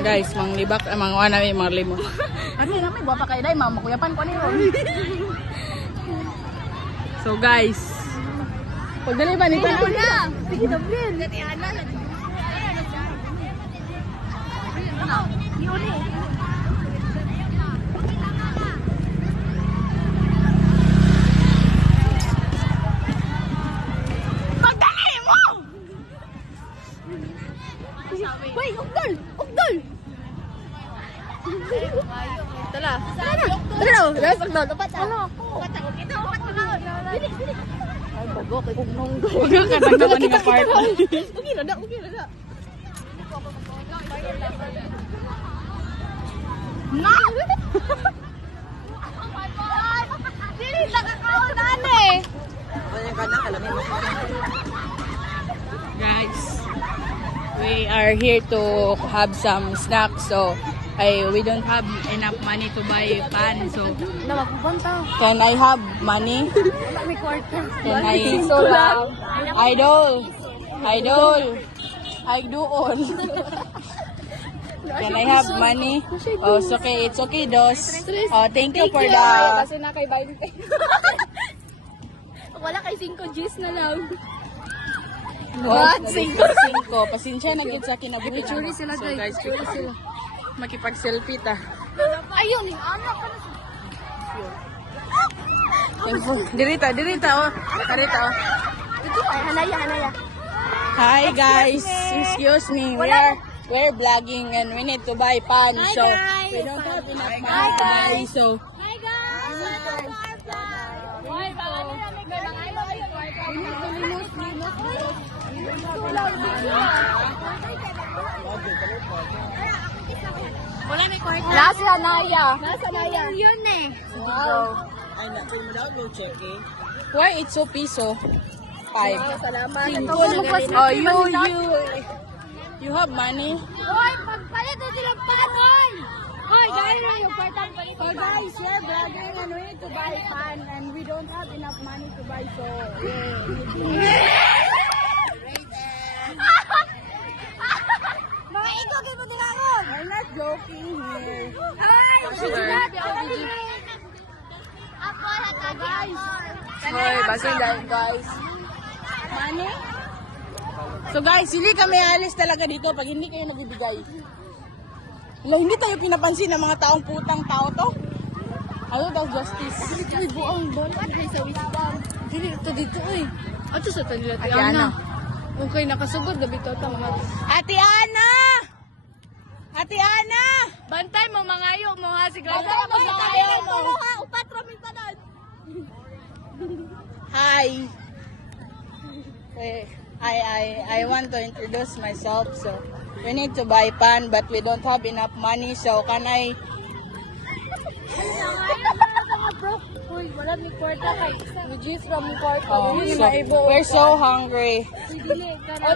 Guys, manglibak, mga namin, mga limo. Ano yun namin, guwapa kayo dahil, mga makuyapan ko niyo. So guys, pagdali ba nito na? Sige, Dablin. Yun eh. Pagdali mo! Wait, ugdol! Ugdol! Tala. Tala. Tala. Let's ugdol. Dapat ano? Dapat ako. Kita upat mo na. Dili, dili. Ay, bago kay kung nunggoy. Huwag kang katagawa ni nga part. Okay na da, okay na da. Na! Oh my God! Dili, nakakaunan eh! Guys, we are here to have some snacks. So, we don't have enough money to buy pan. So, Nawagpupanta. can I have money? Wala may kwarta. Can I? Idol. Can I have money? Oh, it's okay, dos. Oh, thank you for the... Kasi na kay 20. Wala kay 5 G's na lang. What? 5. Pasensya na gid sa kinabuhi. Picture sila, So, guys. guys, Picture sila. makipag-selfie ta. Ayun, yung anak pa na. Dirita, oh. Dirita, oh. Ito ay halaya. Hi guys, excuse me. We're vlogging and we need to buy pan. Hi, So guys. we don't have enough money to buy. So Hi guys! Why ba? Ano na may wala may kwarta. Nasa Anaya. Yun eh. wow. Why it's so piso? 5. Salamat. Oh, you have money? Hoy, pagpalit na silang panon! Hoy, dahil na yung partang palit. So guys, we're vlogging and we need to buy pan and we don't have enough money to buy so Mga ikaw, kayo nila ako! I'm not joking here. Ay, Sure. Ako, guys. Hoy, basin dahil guys. Money? So guys, hindi kami alis talaga dito pag hindi kayo magbibigay. Hello, hindi tayo pinapansin ng mga taong putang tao to. Ano daw justice? Uy, buang bola. Ay, sa wisdom. Dili, ito dito, uy. Ato sa tanila, Ate Ana. Okay, nakasugod, gabi ito, mga. Ate Ana! Ate Ana! Bantay mo, mangayo mo ha, si Ganda. Bantay mo, mangayo mo. Upat, ramin pa doon. Hi. I want to introduce myself. So we need to buy pan but we don't have enough money. So can I? Uy, wala may kwarta kay. Regis from kwarta. Oh, so we're so hungry.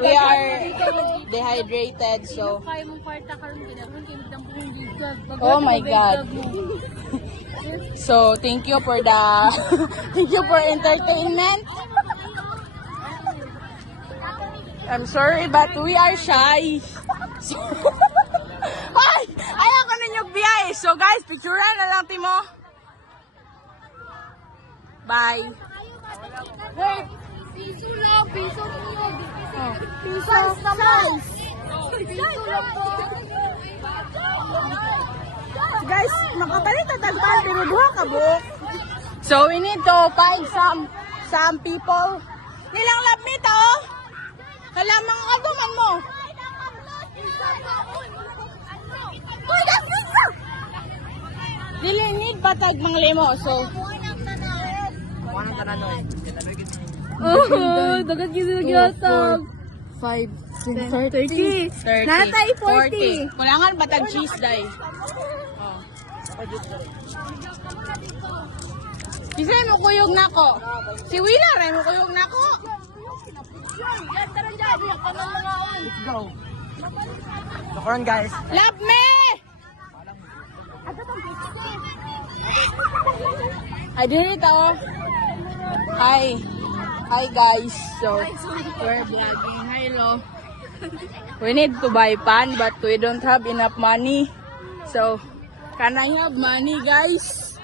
We are dehydrated. So Kaya mong kwarta karon ginabon kay nagdampong bigag. oh my God. So thank you for the thank you for entertainment. I'm sorry but we are shy. So, ay! Ayaw ko ninyong biyay. So guys, picturean na lang timo. Bye. Hey, piso lang, piso lang. Oh. Piso naman. Piso lang po. Guys, makapalit na tagpal pero duha ka buok. So we need to find some people. Nilang love me to. Kalamang aguman mo. Dili need patag mga limo. So Oh, dagat gizo gyatag. 5, 30. Natay 40. Kulangan patag cheese dai. Oh. Kasi mo kuyog nako. Si Willa rin mo kuyog nako. Let's go. Nakuran guys. Love me! I did it oh. Hi. Hi guys. So we're vlogging. Hello. We need to buy pan, but we don't have enough money. So, can I have money, guys?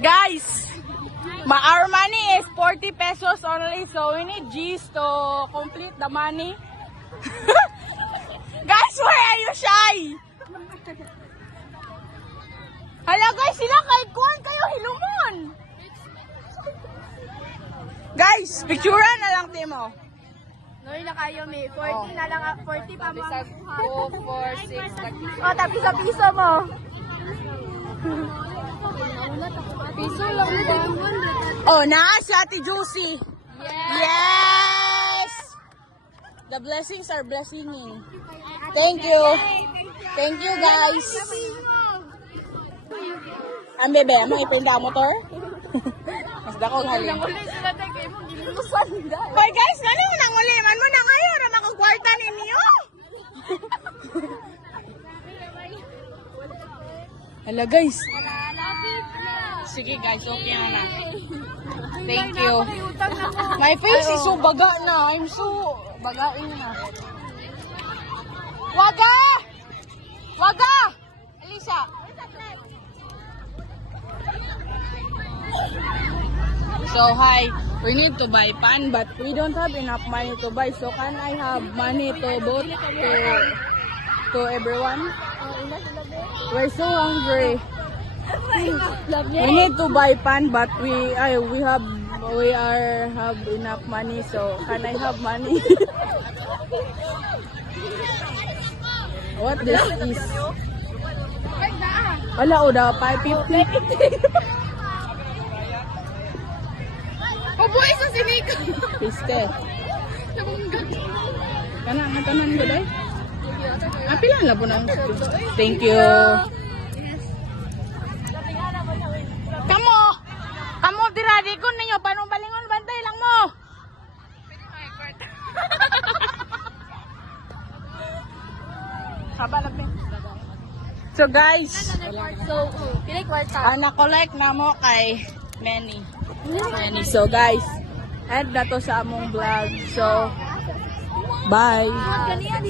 Guys, our money is 40 pesos only, so we need G's to complete the money. Guys, why are you shy? Hala guys, sila kay kuhan kayo hilumon. Guys, picturean na lang timo. Noy na kayo, may 40 na lang, 40 pa mo. 2, 4, 6, O, tapi sa piso mo. Piso lang ba? Oh, na si Ate Juicy. Yes! The blessings are blessinging. Thank you. Thank you, guys. Ang bebe, mo itinda motor? Mas dako halin. Hoy guys, ano mo nang uli? Man mo na kayo na makagwarta ninyo. Hala guys. Sige guys, okay na. Thank you. My face is so baga na. I'm so bagain na. Waga! Waga! Elisa. So hi, we need to buy pan, but we don't have enough money to buy. So can I have money to both to everyone? We're so hungry. We need to buy pan, but we have enough money. So can I have money? What this is? Wala o daw 550. Pabuhay sa sinika. Piste. Kanan ko dai. Pila na po nang. Thank you. Kamu diradi ko ninyo panong balingon bantay lang mo. Haba lang. So guys, So, pilay kwarta. na-collect na mo kay Manny. So guys, add na to sa among vlog. So, bye. Ganyan.